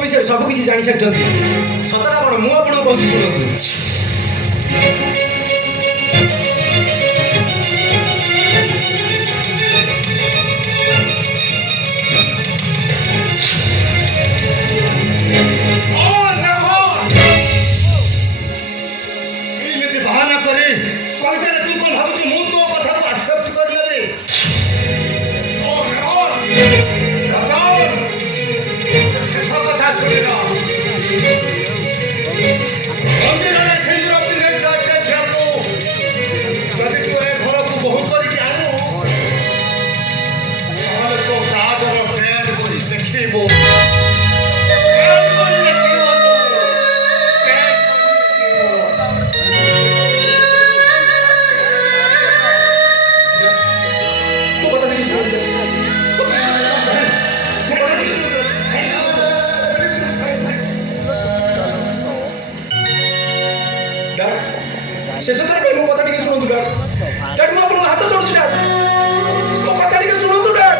विषय सब किसी जानी सारी सतरा कौन मुझे आपको कहूँ शुणु बहाना करे कहते तू कौन भावुँ मु तो कथा को एक्सेप्ट कर ले शेष कथा शुणी मंदिर से झील जदि तू ए घर को बहु करके आणु तो ब्रादर पेट कर देखो शेष थर मो कथा टी शुणु डैड मुझे आपको हाथ जोड़ू डैड मो कथा टी शुणु डैड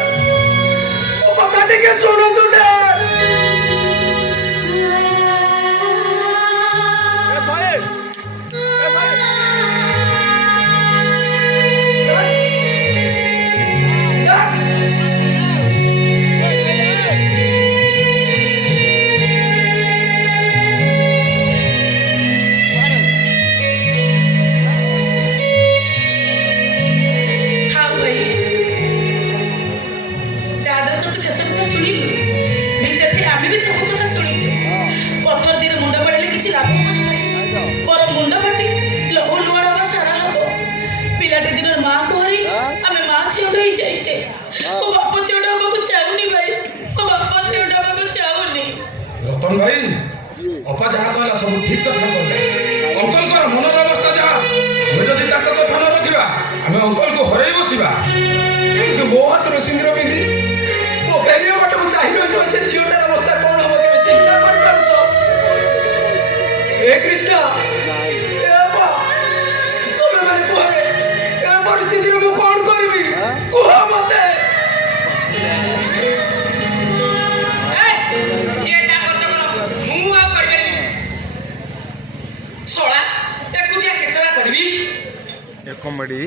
मो कथा टी शुणु डैड रतन भाई अपा जहाँ कहला सब ठीक कथा कहले अंकल को मनर अवस्था जहाँ हमें जब कथा न रखा आम अंकल को हर बसवा मो हाथ में सिंदूर पिंधि मो फेरिया बाट को चाह रही से झीटार अवस्था कौन हम चिंता कर कृष्ण तुम्हें मैंने कहे परिस्थिति में कौन करी कह मत कॉमेडी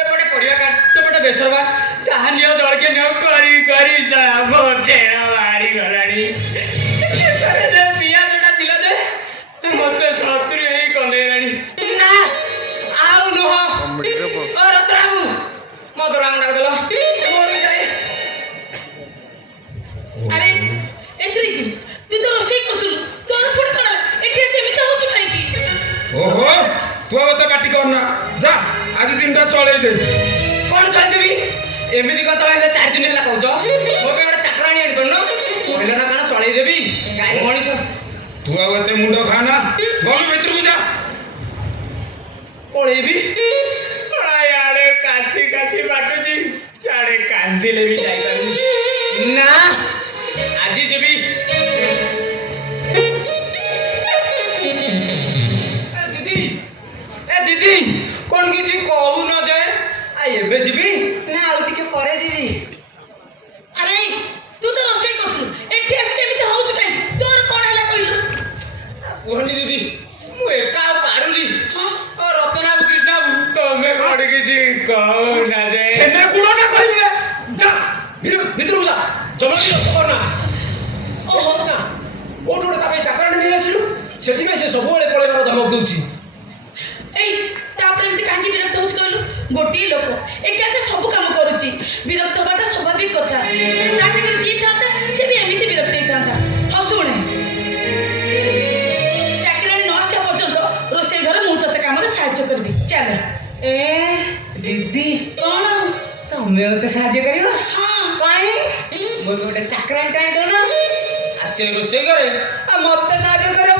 एपटे पड़िया का सेपटे बेसरवा चाह नियो दड़के नियो करी करी जा बोटे मारी गलानी अरे जे पिया जोटा थिला जे मते सत्तरी एई कनेरानी ना आउ नो कॉमेडी रे ओ रतराबू मधुर आंगडा देलो मोर जाई अरे एथरी जी तू तो रोसई करतु तोर फुड कर एठी सेमिता हो चुकाई की ओहो तू अब तो पार्टी करना जा आज दिन चले दे कौन चल देवी एमिति कथा है 4 दिन ला कहजो मो पे गोटे चाकराणी आनी पड़नो कहले ना काना चले देवी गाय मणिस तू अब एते मुंडो खाना गलु भीतर को जा पळेबी यारे काशी काशी बाटू जी चाड़े कांदिले भी जाई पारू ना आज जेबी दीदी कौन किसी कहू न जाए आबे जीवी ना आउ टिके परे जीवी अरे तू तो रोसई करतु एठी आस केमिति होउ छु काई सोर कोन हला कहिलो कोहनी दीदी मु एका पारुली ओ रतना कृष्णा तमे कोड किसी कहू न जाए सेने गुण ना कहिबे जा भीतर जा जबरदस्ती करना ओ होस ना कोठोडे तापे चाकराणी नै आसिलु सेति में से सब बेले पळेबार धमक दउची विरक्त हो गोटे लोक एक सब कम करुच्ची विरक्त हवाटा स्वाभाविक कथा जी था से भी एमती विरक्त होता हाँ शुणे चाकराणी न आसा पर्यंत रोसे घर मुझे कम साहय करी चल ए दीदी कौन तुम्हें मत साहय कर गोटे चाकराणी टाइम दो ना आसे रोसे घरे मत साहय कर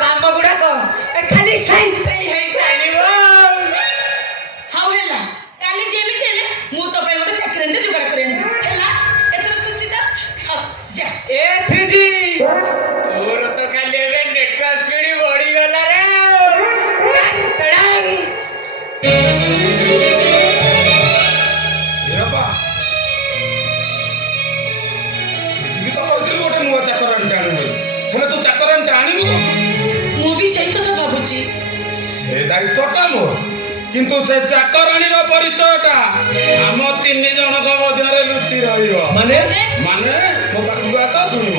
काम गुड़ाक खाली साइंस है जानिबो हाउ हेला काली जेमिति हेले मु तो पे गोटे चाकराणी जुगाड़ करे हेला एतर खुशी दा जा ए 3G तोर तो खाली एबे नेटवर्क स्पीड बढ़ी गला रे ହେଲେ ତୁ ଚାକରାଣୀଟା ଆଣିବୁ କୋଉଠୁ? ମୁଁ ବି ସେଇ କଥା ଭାବୁଛି। ସେ ଦାୟିତ୍ୱଟା ମୋର, କିନ୍ତୁ ସେ ଚାକରାଣୀର ପରିଚୟଟା ଆମ ତିନି ଜଣଙ୍କ ମଧ୍ୟରେ ଲୁଚି ରହିବ। ମାନେ ମାନେ ମୋ ପାଖକୁ ଆସ ଶୁଣିବ।